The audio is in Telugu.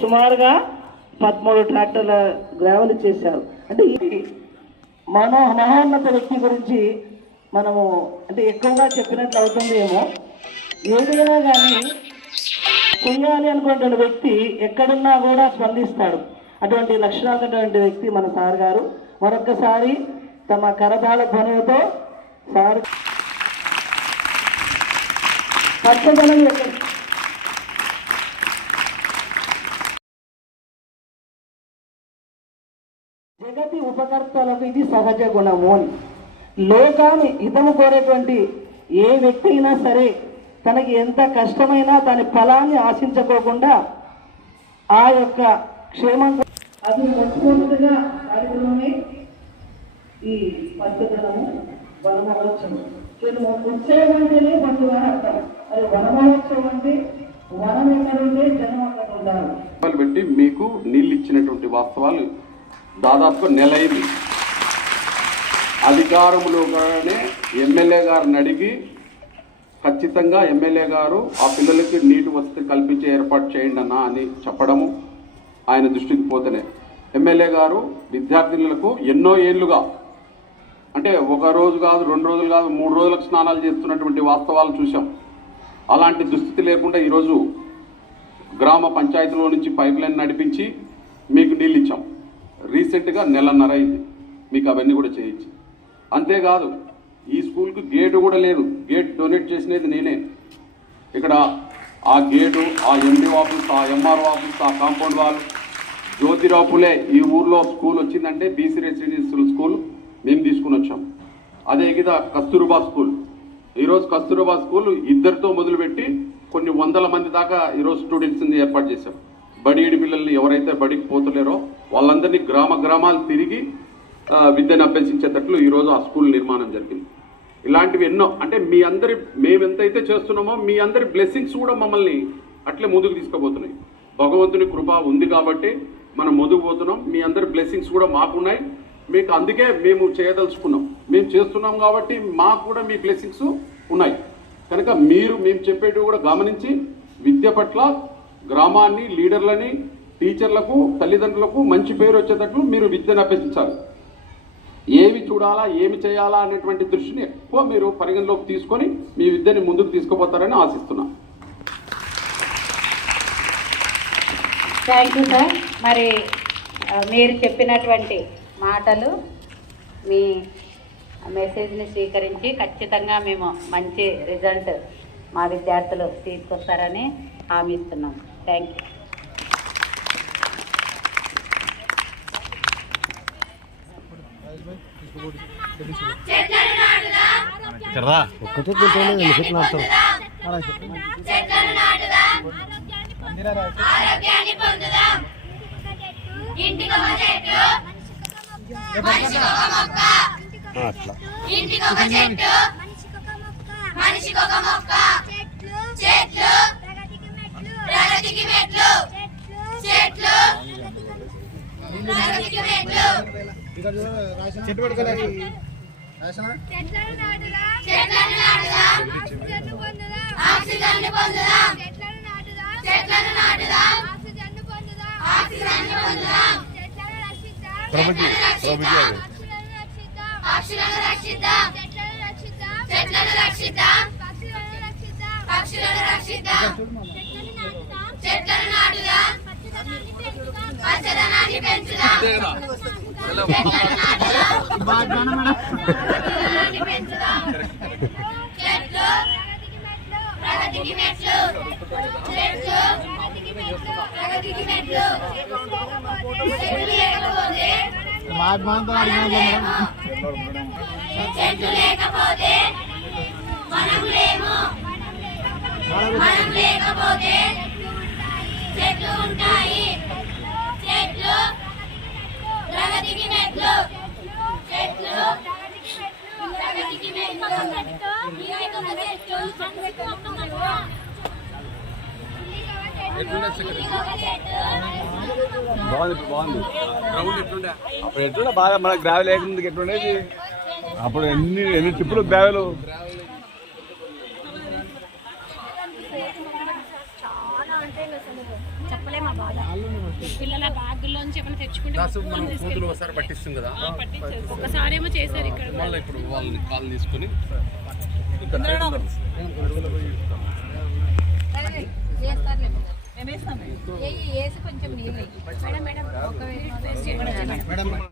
సుమారుగా పదమూడు ట్రాక్టర్ల గ్రావెల్ చేశారు. అంటే మనో మహోన్నత వ్యక్తి గురించి మనము అంటే ఎక్కువగా చెప్పినట్లు అవుతుందేమో ఏదైనా కానీ చెయ్యాలి అనుకున్నటువంటి వ్యక్తి ఎక్కడున్నా కూడా స్పందిస్తాడు. అటువంటి లక్షణాలు ఉన్నటువంటి వ్యక్తి మన సార్ గారు. మరొక్కసారి తమ కరతాళ ధ్వనులతో సార్ పచ్చదనం ఎక్కడ జగతి ఉపకర్తలకు ఇది సహజ గుణము అని. లోకాన్ని హితము కోరేటువంటి ఏ వ్యక్తి అయినా సరే తనకి ఎంత కష్టమైనా దాని ఫలాన్ని ఆశించుకోకుండా ఆ యొక్క క్షేమం అది మొట్టమొదటిగా కార్యక్రమమే ఈ పంచదనము వనమహోత్సవం. నేను ఉత్సవం అంటేనే పండుగ అర్థం అది వనమహోత్సవం అంటే వనం ఎక్కడ ఉంటే జనం అక్కడ ఉండాలి. పెట్టి మీకు నీళ్ళు ఇచ్చినటువంటి వాస్తవాలు దాదాపుగా నెల అయింది. అధికారంలోనే ఎమ్మెల్యే గారిని అడిగి ఖచ్చితంగా ఎమ్మెల్యే గారు ఆ పిల్లలకి నీటి వసతి కల్పించే ఏర్పాటు చేయండి అన్న అని చెప్పడము ఆయన దృష్టికి పోతేనే. ఎమ్మెల్యే గారు విద్యార్థినులకు ఎన్నో ఏళ్ళుగా అంటే ఒక రోజు కాదు రెండు రోజులు కాదు మూడు రోజులకు స్నానాలు చేస్తున్నటువంటి వాస్తవాలు చూసాం అలాంటి దుస్థితి లేకుండా ఈరోజు గ్రామ పంచాయతీలో నుంచి పైప్ లైన్ నడిపించి రీసెంట్గా నెలన్నర అయింది. మీకు అవన్నీ కూడా చేయించి. అంతేకాదు ఈ స్కూల్కి గేటు కూడా లేదు. గేట్ డొనేట్ చేసినది నేనే. ఇక్కడ ఆ గేటు ఆ ఎండి ఆఫీస్ ఆ ఎంఆర్ ఆఫీస్ ఆ కాంపౌండ్ వాల్ జ్యోతిరావు పులే ఈ ఊర్లో స్కూల్ వచ్చిందంటే బీసీ రెసిడెన్షియల్ స్కూల్ మేము తీసుకుని వచ్చాం. అదే గిద కస్తూర్బా స్కూల్. ఈరోజు కస్తూర్బా స్కూల్ ఇద్దరితో మొదలుపెట్టి కొన్ని వందల మంది దాకా ఈరోజు స్టూడెంట్స్ని ఏర్పాటు చేశాం. బడిడి పిల్లల్ని ఎవరైతే బడికి పోతలేరో వాళ్ళందరినీ గ్రామ గ్రామాలు తిరిగి విద్యను అభ్యసించేటట్లు ఈరోజు ఆ స్కూల్ నిర్మాణం జరిగింది. ఇలాంటివి ఎన్నో అంటే మీ అందరి మేము ఎంతైతే చేస్తున్నామో మీ అందరి బ్లెస్సింగ్స్ కూడా మమ్మల్ని అట్లే ముందుకు తీసుకుపోతున్నాయి. భగవంతుని కృప ఉంది కాబట్టి మనం ముందుకు పోతున్నాం. మీ అందరి బ్లెస్సింగ్స్ కూడా మాకున్నాయి. మీకు అందుకే మేము చేయదలుచుకున్నాం. మేము చేస్తున్నాం కాబట్టి మాకు కూడా మీ బ్లెస్సింగ్స్ ఉన్నాయి. కనుక మీరు మేము చెప్పేటివి కూడా గమనించి విద్య పట్ల గ్రామాన్ని లీడర్లని టీచర్లకు తల్లిదండ్రులకు మంచి పేరు వచ్చేటట్లు మీరు విద్యను అభ్యసించాలి. ఏమి చూడాలా ఏమి చేయాలా అనేటువంటి దృష్టిని ఎక్కువ మీరు పరిగణలోకి తీసుకొని మీ విద్యని ముందుకు తీసుకుపోతారని ఆశిస్తున్నా. Thank you sir. మరి మీరు చెప్పినటువంటి మాటలు మీ మెసేజ్ని స్వీకరించి ఖచ్చితంగా మేము మంచి రిజల్ట్ మా విద్యార్థులు తీసుకొస్తారని హామీ ఇస్తున్నాం. థ్యాంక్ యూ ఒక చెట్టు. మనిషికి ఒక మొక్క. అట్లా మనిషికి ఒక మొక్క చెట్లు ప్రగతికి మెట్లు చెట్లు ప్రగతికి మెట్లు చెట్టు నాటుదాం ఆక్సిజన్ పొందుదాం చెట్లను పక్షులను రక్షిద్దాం చెట్లను రక్షిద్దాం పక్షులను రక్షిద్దాం చెట్లను నాటుదాం. పచ్చదనాన్ని పెంచుదాం. చెట్లను నాటుదాం లేకపోతే మనం లేము మనం లేకపోతే చెట్లు ఉంటాయి చెట్లు ప్రగతికి మెట్లు చెట్లు అప్పుడు ఎట్లుండే? బాగా మన గ్రావెల్ లేకుండా ఎట్లుండేది? అప్పుడు ఎన్ని ఎన్ని ట్రిప్పులు గ్రావెల్ చెప్పలేము ఆ బాధ. పిల్లల బ్యాగుల్లోంచి ఏమైనా తెచ్చుకుంటే ఒకసారి పట్టిస్తుంది కదా. ఆ, పట్టించారు ఒకసారి ఏమో చేశారు ఇక్కడ కూడా. మళ్ళీ ఇప్పుడు వాళ్ళని కాల్ తీసుకుని వేసి కొంచెం నీళ్ళు. Madam madam.